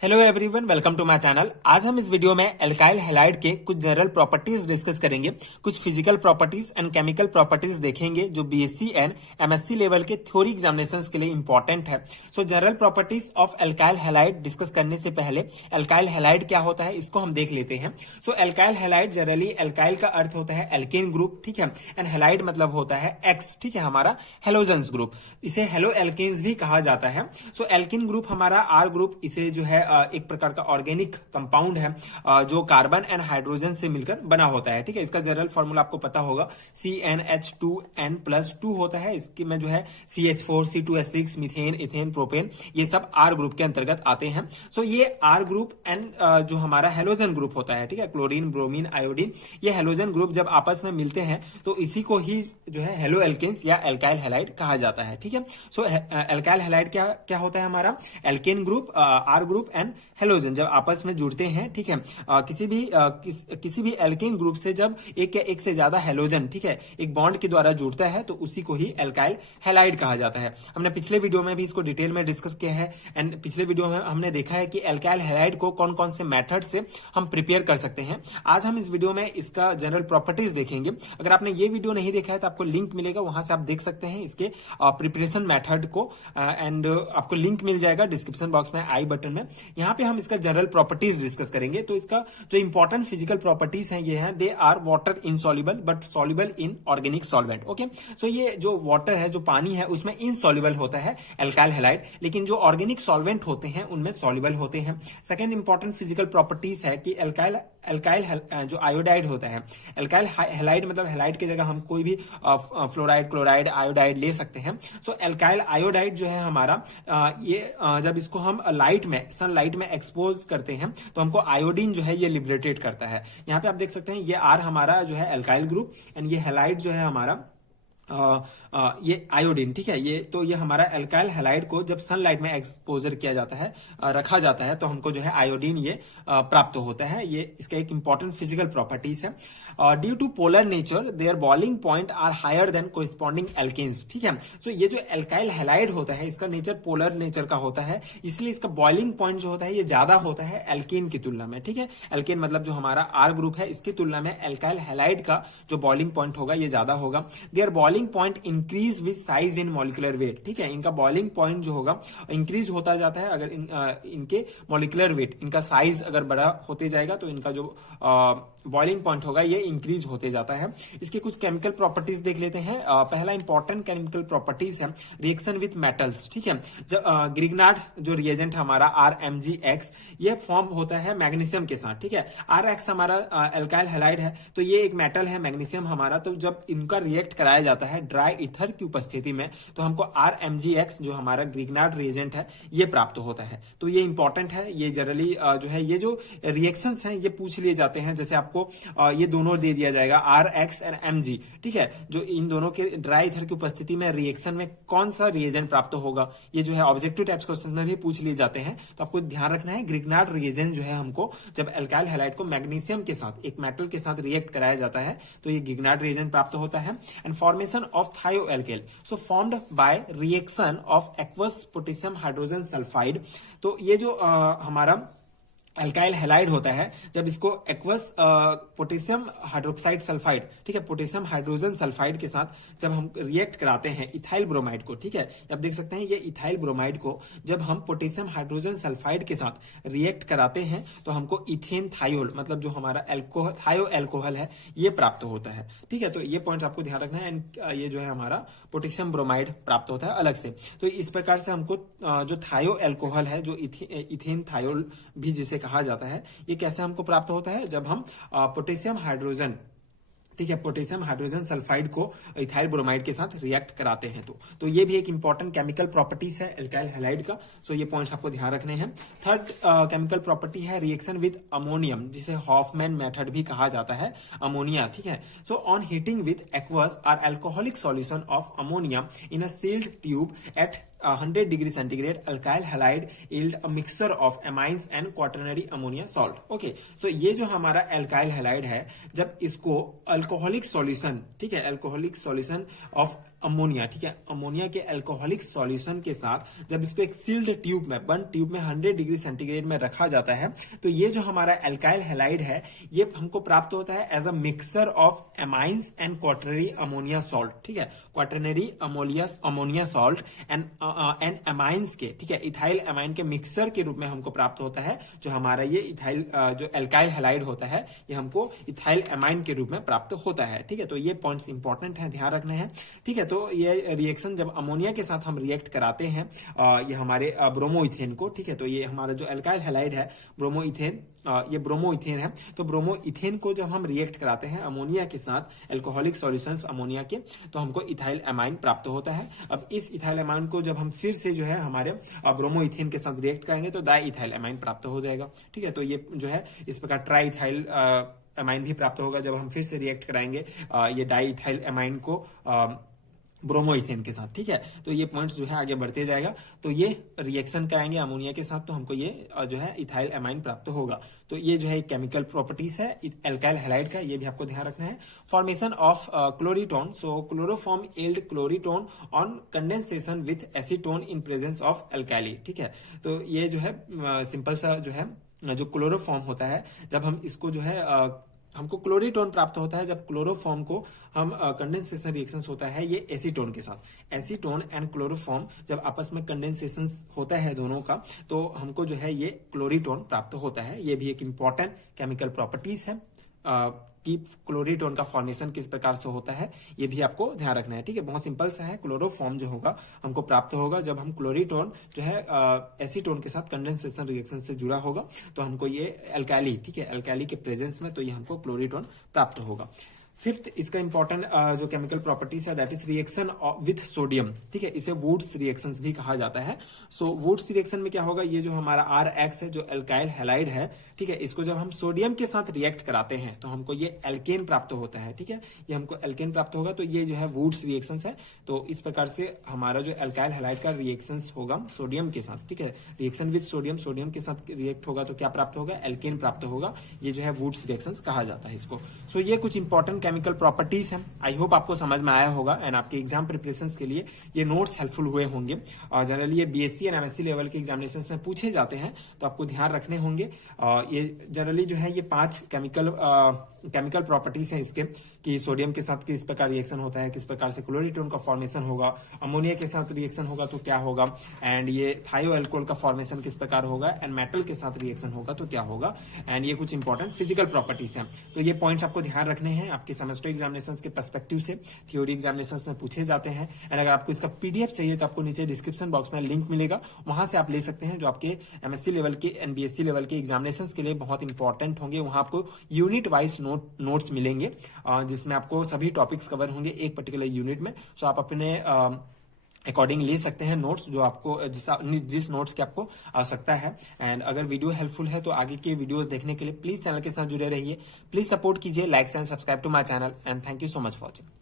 Hello everyone, welcome to my channel. आज हम इस वीडियो में एल्काइल हैलाइड के कुछ जनरल प्रॉपर्टीज डिस्कस करेंगे। कुछ physical properties and chemical properties देखेंगे जो बीएससी एंड एमएससी लेवल के थ्योरी एग्जामिनेशंस के लिए इंपॉर्टेंट है। सो general properties of alkyl halide discuss करने से पहले एल्काइल हैलाइड क्या होता है इसको हम देख लेते हैं। सो एल्काइल हैलाइड जनरली, एल्काइल का अर्थ होता है एल्केन ग्रुप, ठीक है, एंड हैलाइड मतलब होता है एक्स, ठीक है, हमारा हेलोजेंस ग्रुप। इसे हेलो एल्केन्स भी कहा जाता है। सो एल्किन ग्रुप हमारा आर ग्रुप, इसे जो है एक प्रकार का ऑर्गेनिक कंपाउंड है जो कार्बन एंड हाइड्रोजन से मिलकर बना होता है, ठीक है। इसका जनरल फॉर्मूला आपको पता होगा, CnH2n+2 होता है। इसके में जो है CH4, C2H6, methane, ethane, propane, ये सब आर ग्रुप के अंतर्गत आते हैं। सो ये आर ग्रुप एंड जो हमारा हेलोजन ग्रुप होता है, ठीक है, क्लोरीन, ब्रोमीन, आयोडीन, ये हेलोजन ग्रुप जब आपस में मिलते हैं तो इसी को ही जो है हेलो एल्केन्स या एल्काइल हैलाइड कहा जाता है, ठीक है। सो एल्काइल हैलाइड क्या क्या होता है हमारा? Alkane group, R group and halogen जब आपस में जुड़ते हैं, ठीक है, किसी भी एल्केन ग्रुप से जब एक या एक से ज्यादा हेलोजन, ठीक है, एक बॉन्ड के द्वारा जुड़ता है तो उसी को ही एल्काइल हैलाइड कहा जाता है। हमने पिछले वीडियो में भी इसको डिटेल में डिस्कस किया है एंड पिछले वीडियो में हमने देखा है कि एल्काइल हैलाइड को कौन कौन से मेथड से हम प्रिपेयर कर सकते हैं। आज हम इस वीडियो में इसका जनरल प्रॉपर्टीज देखेंगे। अगर आपने ये वीडियो नहीं देखा है तो आपको लिंक मिलेगा, वहां से आप देख सकते हैं इसके प्रिपरेशन मेथड को एंड आपको लिंक मिल जाएगा डिस्क्रिप्शन बॉक्स में, आई बटन में। यहाँ पे हम इसका जनरल प्रॉपर्टीज डिस्कस करेंगे। तो इसका जो इंपॉर्टेंट फिजिकल प्रॉपर्टीज हैं ये हैं, they are water insoluble but soluble in organic solvent. Okay, so ये जो वाटर है, जो पानी है, उसमें इनसॉल्युबल होता है एल्काइल हैलाइड, लेकिन जो ऑर्गेनिक सॉल्वेंट होते हैं उनमें सॉल्युबल होते हैं। सेकेंड इंपॉर्टेंट फिजिकल प्रॉपर्टीज है कि एल्काइल जो आयोडाइड होता है, एल्काइल हैलाइड मतलब हैलाइड की जगह हम कोई भी फ्लोराइड, क्लोराइड, आयोडाइड ले सकते हैं। सो एल्काइल आयोडाइड जो है हमारा, ये जब इसको हम लाइट में, सनलाइट में एक्सपोज करते हैं तो हमको आयोडीन जो है ये लिबरेटेट करता है। यहाँ पे आप देख सकते हैं ये आर हमारा जो है एल्काइल ग्रुप एंड ये हैलाइड जो है हमारा ये आयोडीन, ठीक है। ये हमारा एल्काइल हैलाइड को जब सनलाइट में एक्सपोजर किया जाता है, रखा जाता है, तो हमको जो है आयोडीन ये प्राप्त होता है। ये इसका एक इंपॉर्टेंट फिजिकल प्रॉपर्टीज है। Due to polar nature their boiling point are higher than corresponding alkanes, ठीक है। सो ये जो एल्काइल हैलाइड होता है इसका नेचर पोलर नेचर का होता है, इसलिए इसका बॉइलिंग पॉइंट जो होता है ये ज्यादा होता है एल्केन की तुलना में, ठीक है। एल्केन मतलब जो हमारा आर ग्रुप है, इसकी तुलना में एल्काइल हैलाइड का जो बॉइलिंग पॉइंट होगा ये ज्यादा होगा। There boiling point increase with size in molecular weight, ठीक है। इनका बॉइलिंग पॉइंट जो होगा इंक्रीज होता जाता है अगर इनके मॉलिक्यूलर वेट, इनका साइज अगर बड़ा होते जाएगा तो इनका जो बॉइलिंग पॉइंट होगा ये इंक्रीज होते जाता है। इसके कुछ केमिकल प्रॉपर्टीज देख लेते हैं। पहला इंपॉर्टेंट केमिकल प्रॉपर्टीज है रिएक्शन विथ मेटल्स, ठीक है। जब ग्रिग्नार्ड जो रिएजेंट हमारा RMgX, ये फॉर्म होता है मैग्नीशियम के साथ, ठीक है। RX हमारा एल्काइल हैलाइड है तो ये एक मेटल है मैग्नीशियम हमारा, तो जब इनका रिएक्ट कराया जाता है ड्राई ईथर की उपस्थिति में तो हमको RMgX जो हमारा ग्रिग्नार्ड रिएजेंट है ये प्राप्त होता है। तो ये इंपॉर्टेंट है। ये जनरली जो है ये जो रिएक्शंस हैं ये पूछ लिए जाते हैं। जैसे आपको ये दोनों दे दिया जाएगा RX और Mg, ठीक है, जो इन दोनों के ड्राई ईथर की उपस्थिति में रिएक्शन में कौन सा रिएजेंट प्राप्त होगा, ये जो है ऑब्जेक्टिव टाइप्स क्वेश्चन में भी पूछ लिए जाते हैं। तो आपको ध्यान रखना है ग्रिग्नार्ड रिएजेंट जो है हमको जब एल्काइल हैलाइड को मैग्नीशियम के साथ, एक मेटल के साथ रिएक्ट कराया जाता है तो ये ग्रिग्नार्ड रिएजेंट प्राप्त होता है। And formation of thioalkyl, so formed by reaction of aqueous potassium hydrogen sulphide. तो ये जो हमारा एल्काइल हैलाइड होता है, जब इसको एक्वस पोटेशियम हाइड्रोक्साइड सल्फाइड, ठीक है, पोटेशियम हाइड्रोजन सल्फाइड के साथ जब हम रिएक्ट कराते हैं इथाइल ब्रोमाइड को, ठीक है, आप देख सकते हैं ये इथाइल ब्रोमाइड को जब हम पोटेशियम हाइड्रोजन सल्फाइड के साथ रिएक्ट कराते हैं तो हमको इथेन थायोल मतलब जो हमारा थायो एल्कोहल है ये प्राप्त होता है, ठीक है। तो ये पॉइंट आपको ध्यान रखना है। एंड ये जो है हमारा पोटेशियम ब्रोमाइड प्राप्त होता है अलग से। तो इस प्रकार से हमको जो थायो एल्कोहल है, जो इथेन थायोल भी जिसे कहा जाता है, ये कैसे हमको प्राप्त होता है? जब हम पोटेशियम हाइड्रोजन, ठीक है, पोटेशियम हाइड्रोजन सल्फाइड को इथाइल ब्रोमाइड के साथ रिएक्ट कराते हैं। तो ये भी एक इंपॉर्टेंट केमिकल प्रॉपर्टीज है एल्काइल हैलाइड का। सो ये पॉइंट्स आपको ध्यान रखने हैं। थर्ड केमिकल प्रॉपर्टी है रिएक्शन विद अमोनियम, जिसे हॉफमैन मेथड भी कहा जाता है, अमोनिया, ठीक है। So on heating with aqueous और alcoholic solution of ammonia in a sealed tube at 100 degree centigrade, alkyl halide yield a mixture of amines and quaternary ammonia salt. Okay, so ये जो हमारा एल्काइल हैलाइड है, जब इसको alcoholic solution, ठीक है, alcoholic solution of ammonia, ठीक है, अमोनिया के अल्कोहलिक सॉल्यूशन के साथ जब इसको एक सील्ड ट्यूब में, बंद ट्यूब में 100 डिग्री सेंटीग्रेड में रखा जाता है, तो ये जो हमारा एल्काइल हैलाइड है ये हमको प्राप्त होता है as a mixture of amines and quaternary ammonia salt, ठीक है, quaternary ammonia salt and amines के, ठीक है, इथाइल एमाइन के मिक्सचर के रूप में हमको प्राप्त होता है। जो हमारा ये इथाइल जो एल्काइल हैलाइड होता है ये हमको इथाइल एमाइन के रूप में प्राप्त होता है, ठीक है। तो ये पॉइंट्स इंपॉर्टेंट है, ध्यान रखना है, ठीक है। तो ये रिएक्शन जब अमोनिया के साथ हम रिएक्ट कराते हैं ये हमारे ब्रोमोइथेन को, ठीक है, तो ये हमारा जो एल्काइल हैलाइड है ब्रोमोइथेन, ये ब्रोमोइथेन है, तो ब्रोमोइथेन को जब हम रिएक्ट कराते हैं अमोनिया के साथ, एल्कोहलिक सॉल्यूशंस अमोनिया के, तो हमको इथाइल एमाइन प्राप्त होता है। अब इस इथाइल एमाइन को जब हम फिर से जो है हमारे ब्रोमोइथेन के साथ रिएक्ट करेंगे तो डाई इथाइल एमाइन प्राप्त हो जाएगा, ठीक है। तो ये जो है इस प्रकार ट्राई इथाइल एमाइन भी प्राप्त होगा जब हम फिर से रिएक्ट कराएंगे ये डाई इथाइल एमाइन को ब्रोमोइथेन के साथ, ठीक है। तो ये पॉइंट्स जो है आगे बढ़ते जाएगा। तो ये रिएक्शन कराएंगे अमोनिया के साथ तो हमको ये जो है इथाइल एमाइन प्राप्त होगा। तो ये जो है केमिकल प्रॉपर्टीज है एल्काइल हैलाइड का, ये भी आपको ध्यान रखना है। Formation of chloretone, so chloroform yield chloretone on condensation with acetone in presence of alkali, ठीक है। तो ये जो है सिंपल सा जो है जो क्लोरोफॉर्म होता है, जब हम इसको जो है हमको क्लोरीटोन प्राप्त होता है जब क्लोरोफॉर्म को हम कंडेंसेशन रिएक्शंस होता है ये एसीटोन के साथ। एसीटोन एंड क्लोरोफॉर्म जब आपस में कंडेंसेशन होता है दोनों का, तो हमको जो है ये क्लोरीटोन प्राप्त होता है। ये भी एक इंपॉर्टेंट केमिकल प्रॉपर्टीज है कि क्लोरीटोन का फॉर्मेशन किस प्रकार से होता है, ये भी आपको ध्यान रखना है, ठीक है। बहुत सिंपल सा है, क्लोरोफॉर्म जो होगा हमको प्राप्त होगा जब हम क्लोरीटोन जो है एसीटोन के साथ कंडेंसेशन रिएक्शन से जुड़ा होगा, तो हमको ये एल्काली, ठीक है, एल्काली के प्रेजेंस में तो ये हमको क्लोरीटोन प्राप्त होगा। फिफ्थ इसका इंपॉर्टेंट जो केमिकल प्रॉपर्टीज है that is reaction with sodium, ठीक है, इसे वुड्स रिएक्शंस भी कहा जाता है। सो वुड्स रिएक्शन में क्या होगा, ये जो हमारा RX है जो एल्काइल हैलाइड है, ठीक है, इसको जब हम सोडियम के साथ रिएक्ट कराते हैं तो हमको ये एल्केन प्राप्त होता है, ठीक है, ये हमको एल्केन प्राप्त होगा। तो ये जो है वुड्स रिएक्शंस है। तो इस प्रकार से हमारा जो एल्काइल हैलाइड का रिएक्शंस होगा सोडियम के साथ, ठीक है, रिएक्शन विथ सोडियम, सोडियम के साथ रिएक्ट होगा तो क्या प्राप्त होगा, एल्केन प्राप्त होगा। ये जो है वुड्स रिएक्शंस कहा जाता है इसको। सो ये कुछ इंपॉर्टेंट केमिकल प्रॉपर्टीज हैं। आई होप आपको समझ में आया होगा एंड आपके एग्जाम प्रिपरेशन के लिए ये नोट्स हेल्पफुल हुए होंगे। और जनरली ये BSc एंड MSc लेवल के एग्जामिनेशन में पूछे जाते हैं तो आपको ध्यान रखने होंगे। ये जनरली जो है ये 5 केमिकल प्रॉपर्टीज हैं इसके, कि सोडियम के साथ किस प्रकार रिएक्शन होता है, किस प्रकार से क्लोरीटोन का फॉर्मेशन होगा, अमोनिया के साथ रिएक्शन होगा तो क्या होगा, एंड ये थायो अल्कोहल का फॉर्मेशन किस प्रकार होगा, एंड मेटल के साथ रिएक्शन होगा तो क्या होगा, एंड ये कुछ इंपॉर्टेंट फिजिकल प्रॉपर्टीज हैं। तो ये पॉइंट्स आपको ध्यान रखने हैं आपके सेमेस्टर एग्जामिनेशन के पर्सपेक्टिव से, थ्योरी एग्जामिनेशन में पूछे जाते हैं। एंड अगर आपको इसका PDF चाहिए तो आपको नीचे डिस्क्रिप्शन बॉक्स में लिंक मिलेगा, वहां से आप ले सकते हैं, जो आपके MSc लेवल के एंड BSc लेवल के एग्जामिनेशन के लिए बहुत इंपॉर्टेंट होंगे। वहां आपको यूनिट वाइज नोट्स मिलेंगे जिसमें आपको सभी टॉपिक्स कवर होंगे एक पर्टिकुलर यूनिट में। सो आप अपने अकॉर्डिंग ले सकते हैं नोट्स, जो आपको जिस नोट्स की आपको आवश्यकता है। एंड अगर वीडियो हेल्पफुल है तो आगे के वीडियोस देखने के लिए प्लीज चैनल के साथ जुड़े रहिए। प्लीज सपोर्ट कीजिए, like and subscribe to my channel, and thank you so much for watching.